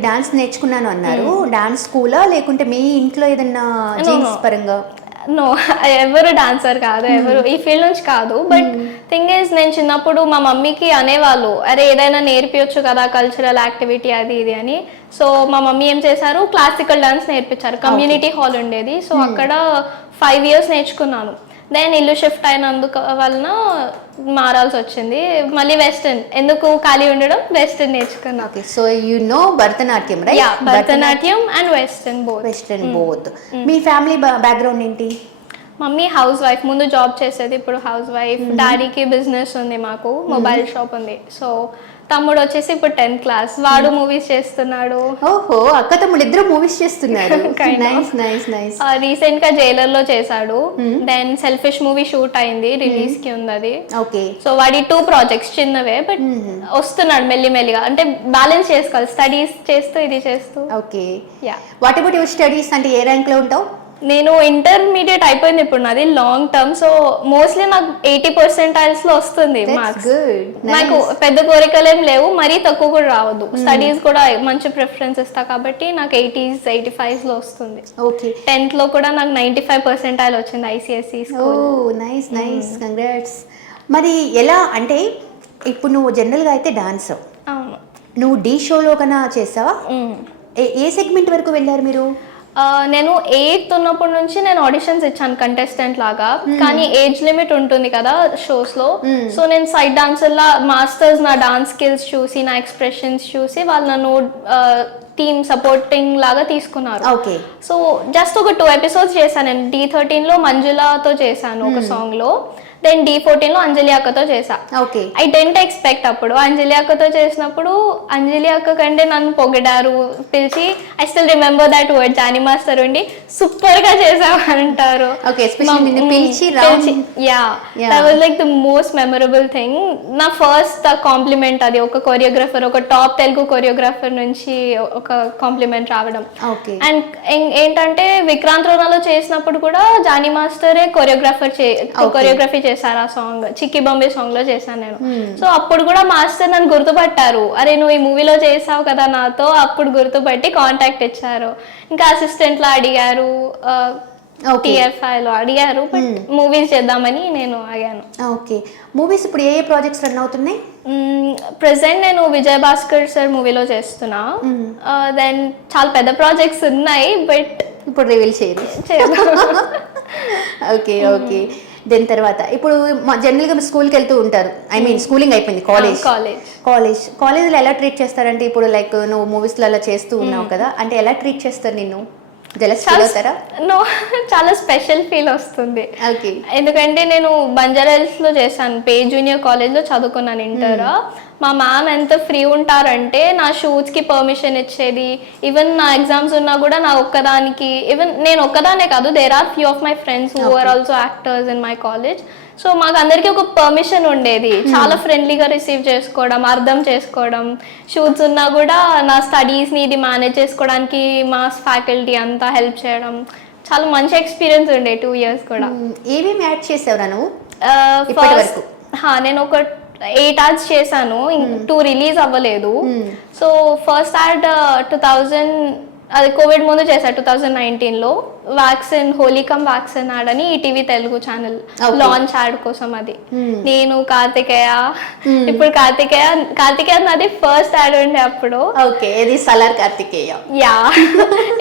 మీరు డాన్స్ నేర్చుకున్నాను అన్నారు, డాన్స్ స్కూలా లేకుంటే మీ ఇంట్లో ఏదన్నా జీన్స్ పరంగా? నో, ఎవరు డాన్సర్ కాదు, ఎవరు ఈ ఫీల్డ్ నుంచి కాదు. బట్ థింగ్ ఈజ్, నేను చిన్నప్పుడు మా మమ్మీకి అనేవాళ్ళు, అరే ఏదైనా నేర్పించచ్చు కదా కల్చరల్ యాక్టివిటీ అది ఇది అని. సో మా మమ్మీ ఏం చేశారు, క్లాసికల్ డాన్స్ నేర్పించారు. కమ్యూనిటీ హాల్ ఉండేది, సో అక్కడ 5 years నేర్చుకున్నాను. దెన్ ఇల్లు షిఫ్ట్ అయినందుకు వలన మారాల్సి వచ్చింది, మళ్ళీ వెస్టర్న్. ఎందుకు ఖాళీ ఉండడం, వెస్టర్న్ నేర్చుకున్నాను. Okay, so you know Bharatanatyam, right? Yeah, Bharatanatyam and western both. Western both. Me family background ఏంటి? మమ్మీ హౌస్ వైఫ్, ముందు జాబ్ చేసేది, ఇప్పుడు హౌస్ వైఫ్. డాడీకి బిజినెస్ ఉంది, మాకు మొబైల్ షాప్ ఉంది. సో తమ్ముడు వచ్చేసి ఇప్పుడు 10th class, వాడు మూవీస్ చేస్తున్నాడు. ఓహో, అక్క తమ్ముడు ఇద్దరు మూవీస్ చేస్తున్నారు. Nice nice nice. రీసెంట్ గా జైలర్ లో చేశాడు. దెన్ సెల్ఫిష్ మూవీ షూట్ అయింది, రిలీజ్ కి ఉంది అది. ఓకే, సో వాడి 2 projects చిన్నవే, బట్ వస్తున్నాడు మెల్లిమెల్లిగా. అంటే బ్యాలెన్స్ చేసుకోవాలి, స్టడీస్ చేస్తూ ఇది చేస్తూ. Okay, yeah. What about your studies? అంటే ఏ ర్యాంక్ లో ఉంటావు? నేను ఇంటర్మీడియట్ అయిపోయింది ఇప్పుడు నాది, లాంగ్ టర్మ్. సో మోస్ట్లీ నాకు 80 percentiles లో వస్తుంది మార్క్స్. నాకు పెద్ద కోరికలు ఏం లేవు, మరీ తక్కువ కూడా రావద్దు. స్టడీస్ కూడా మంచి ప్రిఫరెన్స్ ఇస్తా కాబట్టి నాకు 80s 85s లో వస్తుంది. ఓకే, 10th లో కూడా నాకు 95 percentile వచ్చింది ICSE school. Nice nice, congrats. మరి ఎలా అంటే ఇప్పుడు నువ్వు జనరల్గా అయితే డాన్స్, అవును. నువ్వు డీ షోలో కన్నా చేస్తావా? ఏ సెగ్మెంట్ వరకు వెళ్ళారు మీరు? నేను 8th ఉన్నప్పటి నుంచి నేను ఆడిషన్స్ ఇచ్చాను కంటెస్టెంట్ లాగా, కానీ ఏజ్ లిమిట్ ఉంటుంది కదా షోస్ లో. సో నేను సైడ్ డాన్సర్ లా, మాస్టర్స్ నా డాన్స్ స్కిల్స్ చూసి, నా ఎక్స్ప్రెషన్స్ చూసి వాళ్ళు నన్ను టీమ్ సపోర్టింగ్ లాగా తీసుకున్నారు. ఓకే, సో జస్ట్ ఒక 2 episodes చేశాను నేను. D13 లో మంజులాతో చేశాను ఒక సాంగ్ లో. దెన్ D14 లో అంజలి అక్కతో చేసా. Okay, I didn't expect. అప్పుడు అంజలి అక్కతో చేసినప్పుడు అంజలి అక్క కంటే నన్ను పొగిడారు, పిలిచి I still remember that word, Jani master ఉండి సూపర్ గా చేసావు అంటారు. Yeah, that was like the most memorable thing. నా ఫస్ట్ కాంప్లిమెంట్ అది, ఒక కొరియోగ్రాఫర్, ఒక టాప్ తెలుగు కొరియోగ్రాఫర్ నుంచి ఒక కాంప్లిమెంట్ రావడం. అండ్ ఏంటంటే విక్రాంత్ రోనాలో చేసినప్పుడు కూడా జానీ మాస్టరే కొరియోగ్రఫీ చేశారు ఆ సాంగ్, చిక్కి బాంబే సాంగ్ లో చేశాను నేను. సో అప్పుడు కూడా మాస్టర్ నన్ను గుర్తుపట్టారు, అరే నువ్వు ఈ మూవీలో చేసావు కదా నాతో, అప్పుడు గుర్తుపట్టి కాంటాక్ట్ ఇచ్చారు. ఇంకా అసిస్టెంట్ లో అడిగారు, TFI లో అడిగారు, బట్ మూవీస్ చేద్దామని నేను ఆగాను. ఓకే, మూవీస్ ఇప్పుడు ఏ ప్రాజెక్ట్స్ రన్ అవుతున్నాయి? ప్రెసెంట్ నేను విజయ్ భాస్కర్ సార్ మూవీలో చేస్తున్నా. దెన్ చాలా పెద్ద ప్రాజెక్ట్స్ ఉన్నాయి, బట్ ఇప్పుడు రివీల్ చేయరు. ఓకే ఓకే, దాని తర్వాత ఇప్పుడు జనరల్గా స్కూల్కి వెళ్తూ ఉంటారు, ఐ మీన్ స్కూలింగ్ అయిపోయింది, కాలేజ్లో ఎలా ట్రీట్ చేస్తారంటే, ఇప్పుడు లైక్ నువ్వు మూవీస్లో అలా చేస్తూ ఉన్నావు కదా, అంటే ఎలా ట్రీట్ చేస్తారు నిన్ను? జెలస్ ఫీల్ అవుతారా? నో, చాలా స్పెషల్ ఫీల్ వస్తుంది. ఓకే, ఎందుకంటే నేను బంజారాహిల్స్ లో చేశాను, పే జూనియర్ కాలేజ్ లో చదువుకున్నాను ఇంటర్. మా మ్యామ్ ఎంత ఫ్రీ ఉంటారంటే నా షూట్స్ కి పర్మిషన్ ఇచ్చేది. ఈవెన్ నా ఎగ్జామ్స్ ఉన్నా కూడా నా ఒక్కదానికి, ఈవెన్ నేను ఒక్కదానే కాదు, there are few of my friends who are also actors in my college. So మాకు అందరికీ ఒక పర్మిషన్ ఉండేది, చాలా ఫ్రెండ్లీగా రిసీవ్ చేసుకోవడం, అర్థం చేసుకోవడం. షూట్స్ ఉన్నా కూడా నా స్టడీస్ని ఇది మేనేజ్ చేసుకోవడానికి మా ఫ్యాకల్టీ అంతా హెల్ప్ చేయడం, చాలా మంచి ఎక్స్పీరియన్స్ ఉండే 2 years కూడా. ఏమేమి యాడ్ చేసావురా నువ్వు? ఫస్ట్ నేను ఒక 8 ads చేశాను, 2 రిలీజ్ అవ్వలేదు. సో ఫస్ట్ యాడ్ 2000, అది కోవిడ్ ముందు చేశాను 2019 లో, వ్యాక్సిన్, హోలీకమ్ వ్యాక్సిన్ యాడ్ అని ETV Telugu channel launch add కోసం. అది నేను కార్తికేయ, ఇప్పుడు కార్తికేయ నాది ఫస్ట్ యాడ్ ఉండే అప్పుడు. ఓకే, ఇది సలార్ కార్తికేయ. యా,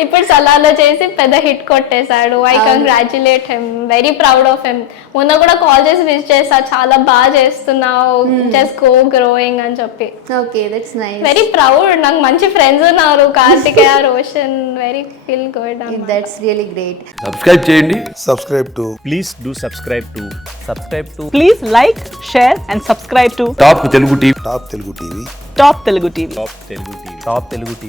ఇప్పుడు సలార్ లో చేసి పెద్ద హిట్ కొట్టేశాడు. I congratulate him, very proud of him. మొన్న కూడా కాల్ చేసి విష్ చేసా, చాలా బాగా చేస్తున్నావు, జస్ట్ గో గ్రోయింగ్ అని చెప్పి. Okay, that's nice, very proud. నాకు మంచి ఫ్రెండ్స్ ఉన్నారు, Karthikeya, Roshan, very feel good. That's really great. Subscribe చేయండి. Subscribe to. Please do subscribe to. Please like, share and subscribe to Top Telugu TV. Top Telugu TV. Top Telugu TV. Top Telugu TV.